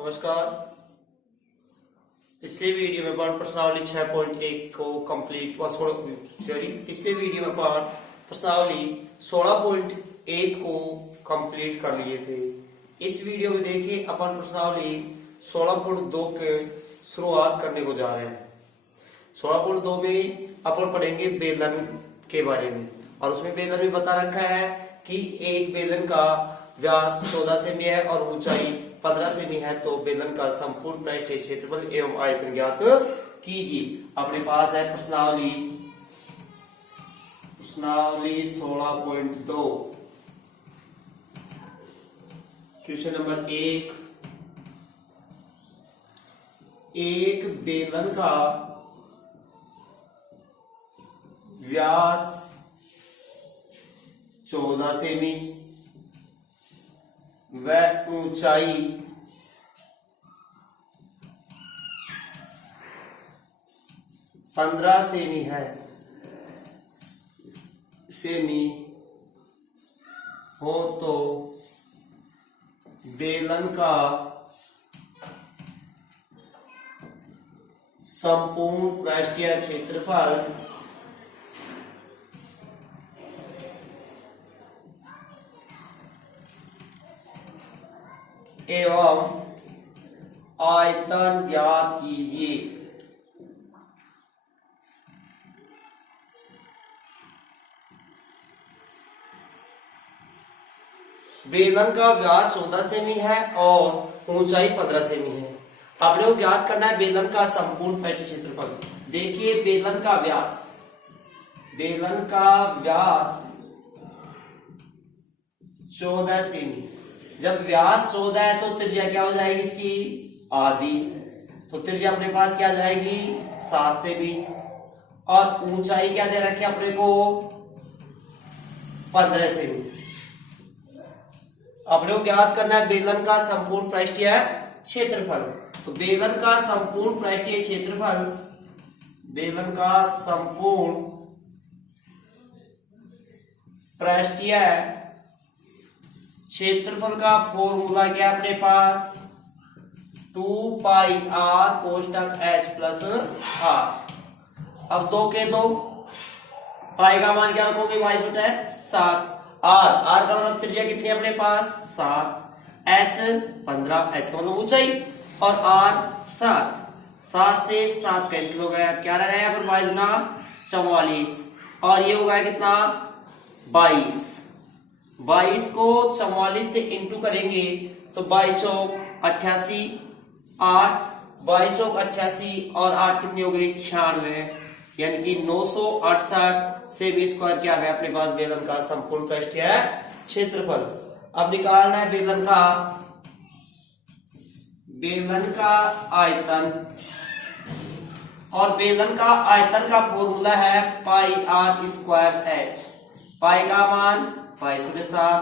नमस्कार। पिछले वीडियो में पाठ प्रश्नावली 6.1 को कंप्लीट पिछले वीडियो में पाठ प्रश्नावली 16.1 को कंप्लीट कर लिए थे। इस वीडियो में देखिए अपन प्रश्नावली 16.2 के शुरुआत करने को जा रहे हैं। 16.2 में अपन पढ़ेंगे बेलन के बारे में, और उसमें बेलन में बता रखा है कि एक बेलन का व्यास 14 सेमी है और ऊंचाई 15 सेमी है, तो बेलन का संपूर्ण पृष्ठीय क्षेत्रफल एवं आयतन ज्ञात कीजिए। अपने पास है प्रश्नावली 16.2। क्वेश्चन नंबर 1, एक बेलन का व्यास 14 सेमी व ऊंचाई 15 सेमी हो, तो बेलन का संपूर्ण पृष्ठीय क्षेत्रफल एवं आयतन ज्ञात कीजिए। बेलन का व्यास 14 सेमी है और ऊंचाई 15 सेमी है। आपने को ज्ञात करना है बेलन का संपूर्ण पृष्ठीय क्षेत्रफल। देखिए बेलन का व्यास 14 सेमी। जब व्यास 14 है तो त्रिज्या क्या हो जाएगी इसकी? आधी। तो त्रिज्या अपने पास क्या जाएगी? 7 सेमी। और ऊंचाई क्या दे रखी है अपने को? 15 सेमी। अपने को ज्ञात करना है बेलन का संपूर्ण पृष्ठीय क्षेत्रफल। तो बेलन का संपूर्ण पृष्ठीय क्षेत्रफल का फॉर्मूला क्या अपने पास? 2 पाई r कोष्टक h प्लस r। अब 2 के 2, पाई का मान क्या रखोगे? बाईस बटा 7। r का मतलब त्रिज्या कितनी है अपने पास? 7। h 15, h का मतलब ऊंचाई, और r 7 से 7 कैंसिल हो गया। क्या रह गया यहाँ पर? 22 गुना 44, और ये हो गया कितना? 22 को 44 से इंटू करेंगे तो 22 चौक 88, 8 22 चौक 88 और 8 कितनी हो गई? 96, यानी कि 968 से भी स्क्वायर क्या आ गया अपने पास? बेलन का संपूर्ण पृष्ठीय क्षेत्रफल। अब निकालना है बेलन का आयतन, और बेलन का आयतन का फॉर्मूला है पाई r स्क्वायर h। पाई का मान 22/7,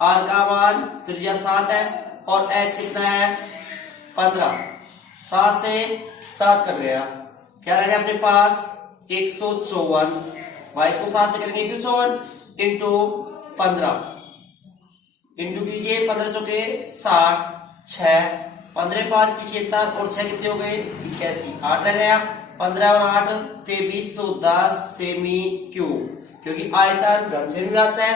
r का मान त्रिज्या 7 है और h कितना है? 15। 7 से 7 कर गया, क्या रह गया अपने पास? 154। 22 को 7 से करेंगे 154 इंटू 15, इंटू कीजिए 15 चौके 60, 6 15 5 75 और 6 कितने हो गए? 81। 8 रह गया, 15 और 8 2310 सेमी क्यूब, क्योंकि आयतन घन सेमी में आता है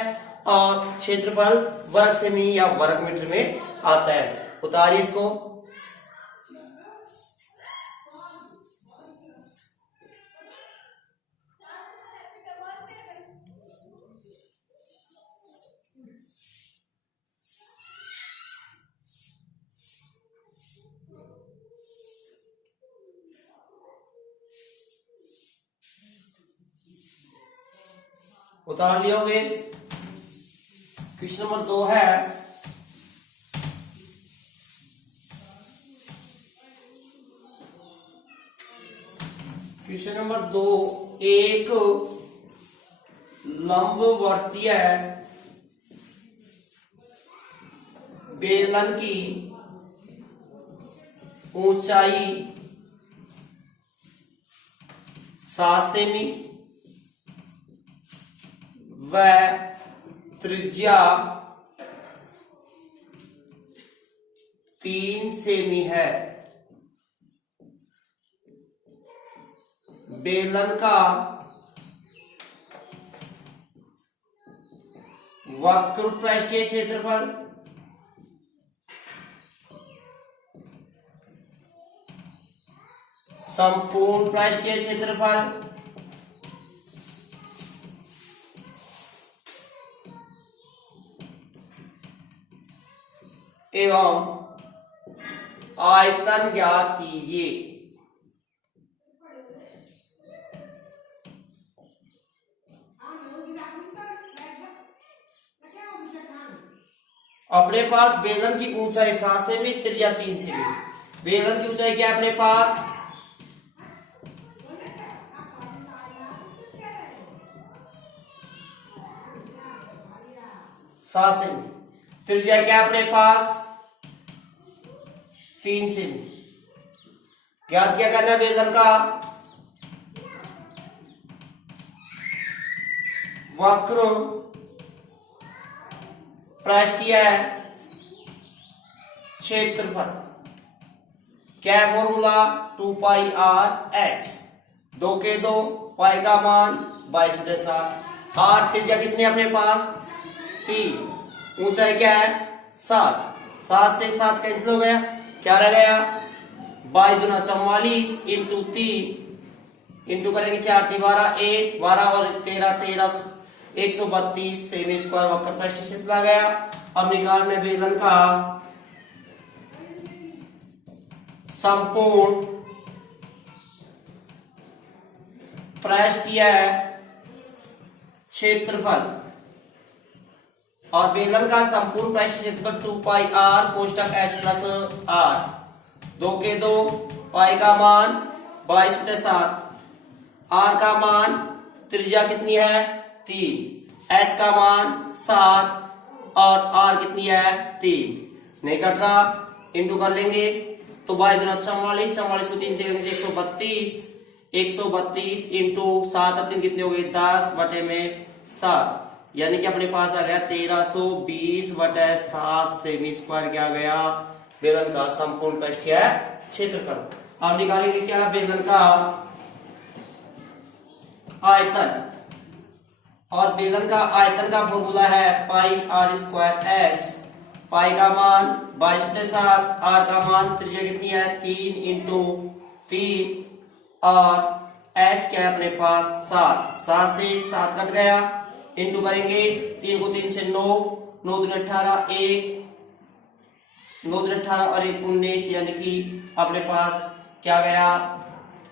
और क्षेत्रफल वर्ग सेमी या वर्ग मीटर में आता है। उतारिए इसको। उतार लियोगे। क्वेश्चन नंबर 2 है, क्वेश्चन नंबर 2, एक लंबवर्तीय बेलन की ऊंचाई 7 सेमी व त्रिज्या 3 सेमी है। बेलन का वक्र पृष्ठीय क्षेत्रफल संपूर्ण पृष्ठीय क्षेत्रफल एवं आयतन ज्ञात कीजिए। अपने पास बेलन की ऊंचाई 7 सेमी, त्रिज्या 3 सेमी। बेलन की ऊंचाई क्या है अपने पास? 7 सेमी। त्रिज्या क्या है अपने पास? 3 सेमी। ज्ञात क्या करना है बेलन का? वक्र पृष्ठीय क्षेत्रफल क्या है फॉर्मूला? 2 पाई आर एच। 2 के 2, पाई का मान 22/7। आर त्रिज्या कितनी अपने पास? 3। ऊंचाई क्या है? 7। 7 से 7 कैंसिल हो गया, क्या रह गया? 22 दूना 44 इंटू 3 इंटू करेंगे 4 × 12 1, 12 और 13 132 सेमी स्क्वायर वक्र पृष्ठीय क्षेत्रफल आ गया। अब निकालने बेलन का संपूर्ण पृष्ठीय क्षेत्रफल और बेलन का संपूर्ण पृष्ठीय क्षेत्रफल 2 पाई आर कोष्टक एच प्लस आर। 2 के 2, पाई का मान 22/7, आर का मान त्रिज्या कितनी है? 3, एच का मान 7 और आर कितनी है? 3। नहीं कट रहा, इंटू कर लेंगे तो 22 दूना 44, 44 को 3 से 132, 132 इंटू 7 और 3 कितने हो गए? 10/7, यानी कि अपने पास आ गया 1320/7 सेमी स्क्वायर। क्या गया? बेलन का संपूर्ण पृष्ठीय क्षेत्रफल। अब निकालेंगे क्या? बेलन का आयतन, और बेलन का आयतन का फॉर्मूला है पाई आर स्क्वायर एच। पाई का मान 22/7, आर का मान त्रिज्या कितनी है? 3 इंटू 3 और एच क्या है अपने पास? 7। 7 से 7 कट गया, इंटू करेंगे 3 को 3 से 9, 9 दूनी 18, 1 9 दूनी 18 और 1 19, यानी कि अपने पास क्या गया?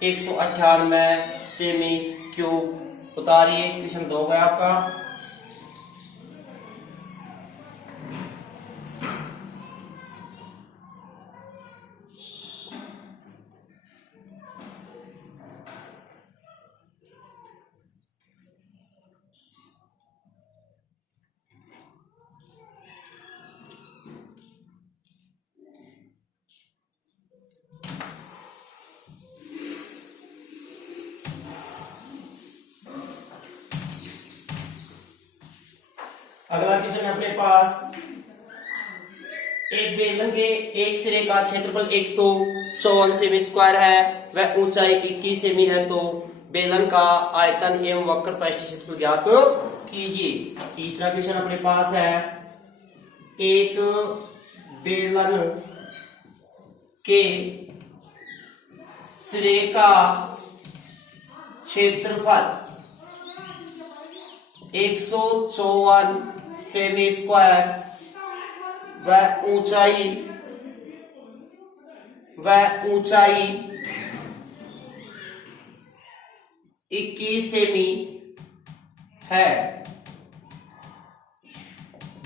198 सेमी क्यूब। उतारिए, क्वेश्चन 2 गया आपका। अगला क्वेश्चन है अपने पास, एक बेलन के एक सिरे का क्षेत्रफल 154 सेमी स्क्वायर है, वह ऊंचाई 21 सेमी है, तो बेलन का आयतन एवं वक्र पृष्ठीय क्षेत्रफल ज्ञात कीजिए। तीसरा क्वेश्चन अपने पास है, एक बेलन के सिरे का क्षेत्रफल 154 सेमी स्क्वायर व ऊंचाई 21 सेमी है।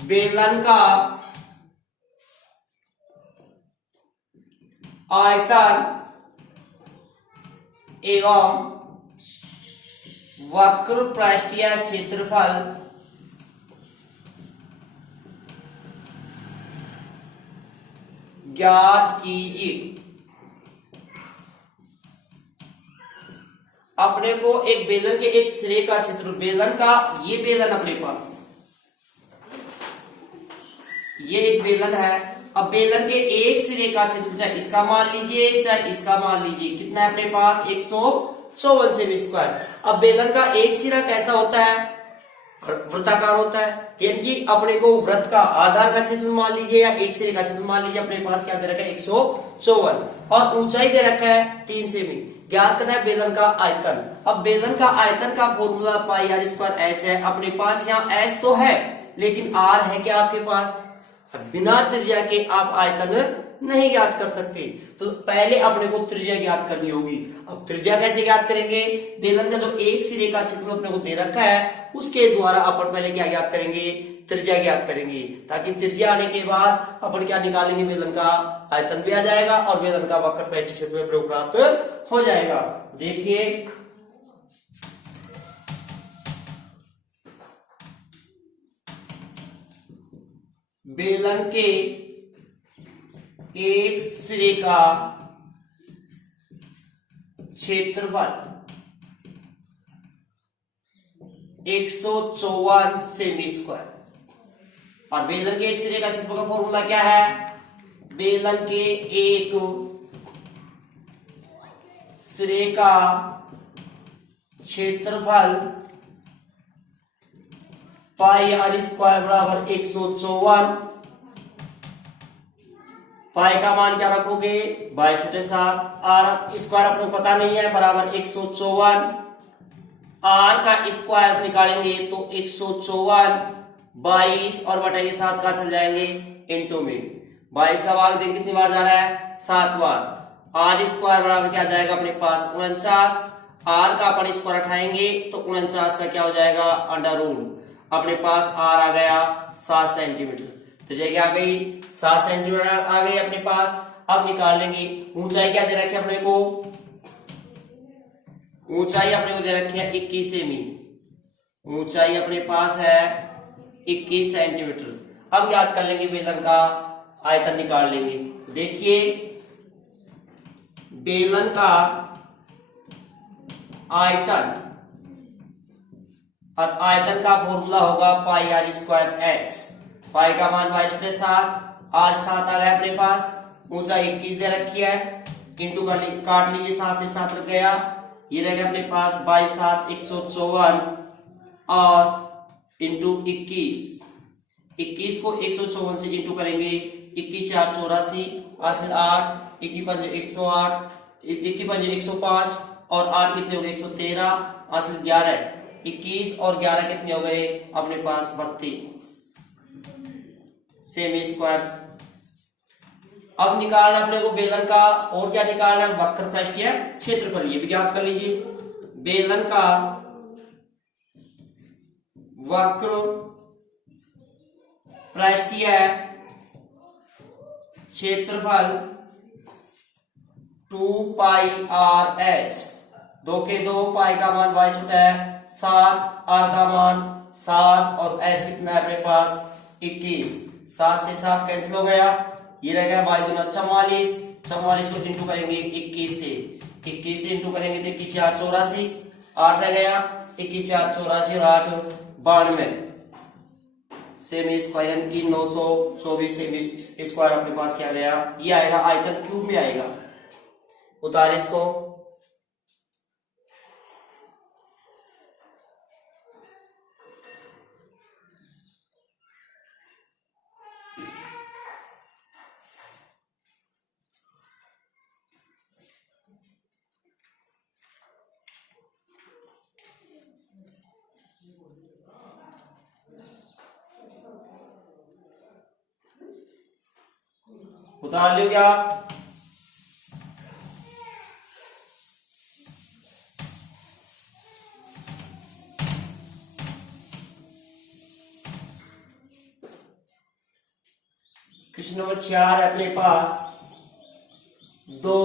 बेलन का आयतन एवं वक्र पृष्ठीय क्षेत्रफल ज्ञात कीजिए। अपने को एक बेलन के एक सिरे का क्षेत्र, बेलन का ये बेलन अपने पास, ये एक बेलन है, अब बेलन के एक सिरे का क्षेत्रफल चाहे इसका मान लीजिए चाहे इसका मान लीजिए, कितना है अपने पास 154 सेमी स्क्वायर। अब बेलन का एक सिरा कैसा होता है, वृत्ताकार होता है, यानी कि अपने को वृत्त का आधार का क्षेत्रफल मान लीजिए या एक सिरे का क्षेत्रफल मान लीजिए, अपने पास क्या दे रखा है 154 और ऊंचाई दे रखा है 3 सेमी। ज्ञात करना है बेलन का आयतन। अब बेलन का आयतन का formula pi r square h है। अपने पास यहाँ एच तो है लेकिन आर है क्या आपके पास, बिना त्रिज्या के आप आयतन नहीं ज्ञात कर सकते, तो पहले अपने को त्रिज्या ज्ञात करनी होगी। अब त्रिज्या कैसे ज्ञात करेंगे, बेलन का जो एक सिरे का क्षेत्रफल अपने को दे रखा है उसके द्वारा अपन पहले क्या ज्ञात करेंगे, त्रिज्या ज्ञात करेंगे, ताकि त्रिज्या आने के बाद अपन क्या निकालेंगे, बेलन का आयतन भी आ जाएगा और बेलन का वक्र पृष्ठ क्षेत्रफल प्राप्त हो जाएगा। देखिए बेलन के एक सिरे का क्षेत्रफल 154 सेमी स्क्वायर और बेलन के एक सिरे का क्षेत्रफल का फॉर्मूला क्या है, बेलन के एक सिरे का क्षेत्रफल पाई आर स्क्वायर बराबर 154। पाई का मान क्या रखोगे 22/7, आर स्क्वायर अपने को पता नहीं है बराबर 154, आर का स्क्वायर निकालेंगे तो 154 22 और बटे के 7 का चल जाएंगे इनटू में, 22 का भाग देख कितनी बार जा रहा है 7 बार। आर स्क्वायर बराबर क्या जाएगा अपने पास 49, आर का अपन स्क्वायर उठाएंगे तो 49 का क्या हो जाएगा अंडर रूट, अपने पास आर आ गया 7 सेंटीमीटर, तो क्या आ गई 7 सेंटीमीटर आ गई अपने पास। अब निकाल लेंगे ऊंचाई क्या दे रखी है अपने को, ऊंचाई अपने को दे रखी है 21 सेमी, ऊंचाई अपने पास है 21 सेंटीमीटर। अब याद कर लेंगे बेलन का आयतन निकाल लेंगे। देखिए बेलन का आयतन और आयतन का फॉर्मूला होगा पाई आर स्क्वायर एच। पाई का मान 22/7, आर 7 आ गया अपने पास, ऊंचाई 21 दे रखी है, इंटू काट लीजिए 7 से 7 रख गया, ये रह गया अपने पास 22/7 154 और इंटू 21 को 154 से इंटू करेंगे, 21 4 84, 8 21 5 108, 21 5 105 और 8 कितने हो गए 113, 11 21 और 11 कितने हो गए अपने पास 32 सेमी स्क्वायर। अब निकालना अपने को बेलन का और क्या निकालना है, वक्र पृष्ठीय क्षेत्रफल, ये भी ज्ञात कर लीजिए। बेलन का वक्र पृष्ठीय क्षेत्रफल 2 पाई आर एच, 2 के 2, पाई का मान 22/7, आर का मान 7 और एच कितना है अपने पास 21, 7 से 7 कैंसिल हो गया, ये रह गया 22 44 को इंटू करेंगे 21 से इंटू करेंगे तो 21 4 84, 8 रह गया, 21 4 84 और 8 92 सेमी स्क्वायर की 924 सेमी स्क्वायर अपने पास क्या गया, ये आएगा आयतन क्यूब में आएगा। उतारे इसको, उतार लियो क्या, क्वेश्चन नंबर 4 अपने पास 2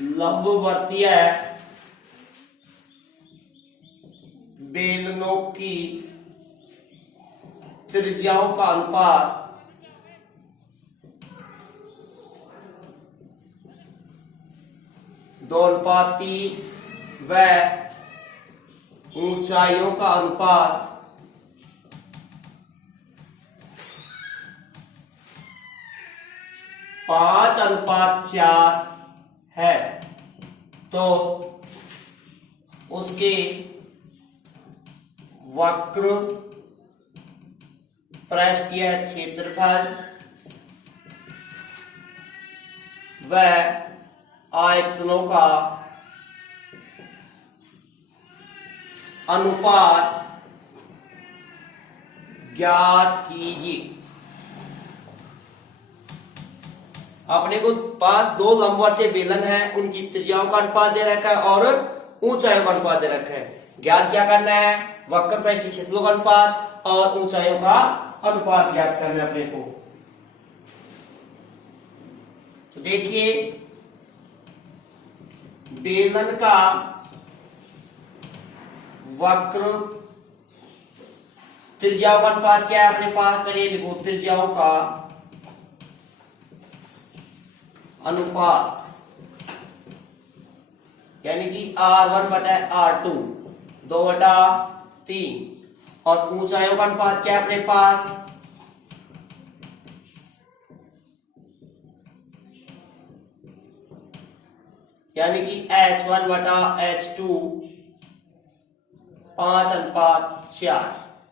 लंबवर्तीय बेलनों की त्रिज्याओं का अनुपात दो अनुपात 3 व ऊंचाइयों का अनुपात 5:4 है तो उसके वक्र पृष्ठीय क्षेत्रफल व आयतनों का अनुपात ज्ञात कीजिए। अपने को पास दो लंबवर्तीय बेलन है, उनकी त्रिज्याओं का अनुपात दे रखा है और ऊंचाइयों का अनुपात दे रखा है। ज्ञात क्या करना है? वक्र पृष्ठीय क्षेत्रफलों का अनुपात और ऊंचाइयों का अनुपात ज्ञात करना है अपने को। तो देखिए बेलन का वक्र त्रिज्याओं का अनुपात क्या है अपने पास? पहले लिखो त्रिज्याओं का अनुपात, यानी कि R1/R2 2/3। और ऊंचाइयों का अनुपात क्या है अपने पास? यानी कि H1/H2 5:4।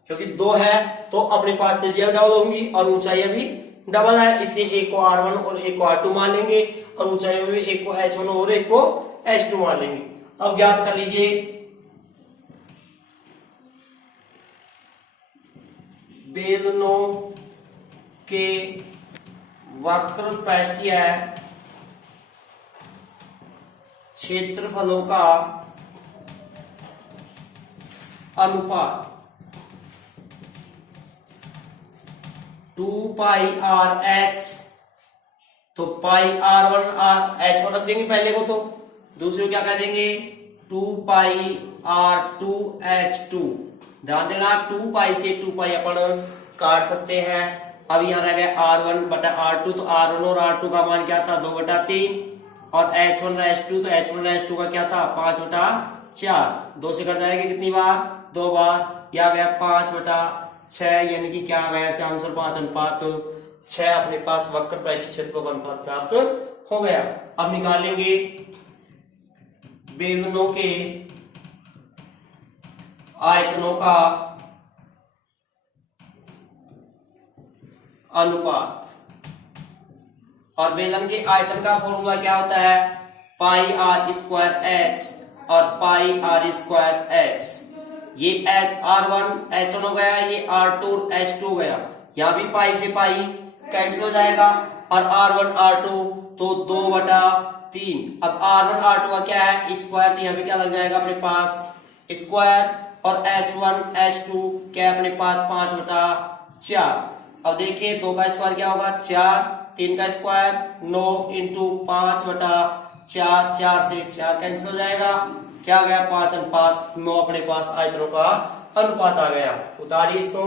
क्योंकि 2 है तो अपने पास त्रिज्या डबल होंगी और ऊंचाइयां भी डबल है, इसलिए एक को R1 और एक को R2 मान लेंगे और ऊंचाइयों में एक को H1 और एक को H2 मान लेंगे। अब ज्ञात कर लीजिए बेलनों के वक्र पृष्ठीय क्षेत्रफलों का अनुपात 2πRh, तो πR1 H1 रख देंगे पहले को, तो दूसरे को क्या कह देंगे 2πR2H2। ध्यान देना 2π से 2π अपन काट सकते हैं। अब यहाँ रह गया R1/R2, तो R1 और R2 का मान क्या था 2/3 और H1/H2, तो H1/H2 का क्या था 5/4। 2 से कट जाएगा कितनी बार? 2 बार। यह गया 5/6, यानी कि क्या आ गया इसका आंसर 5:6 अपने पास वक्र पृष्ठीय क्षेत्रफल का अनुपात प्राप्त हो गया। अब निकालेंगे बेलनों के आयतनों का अनुपात। और बेलन के आयतन का फॉर्मूला क्या होता है? πr² h और πr² h। ये R1 H1 हो गया, ये R2 H2 हो गया। यहां भी पाई से पाई कैंसिल हो जाएगा और R1 R2 तो 2/3। अब R1 R2 का क्या है? स्क्वायर, तो यहां भी क्या लग जाएगा अपने पास स्क्वायर। और H1 H2 क्या है अपने पास 5/4। अब देखिए 2 का स्क्वायर क्या होगा 4, 3 का स्क्वायर 9 × 5/4, 4 से 4 कैंसिल हो जाएगा। क्या आ गया 5:9 अपने पास आयतनों का अनुपात आ गया। उतारिए इसको।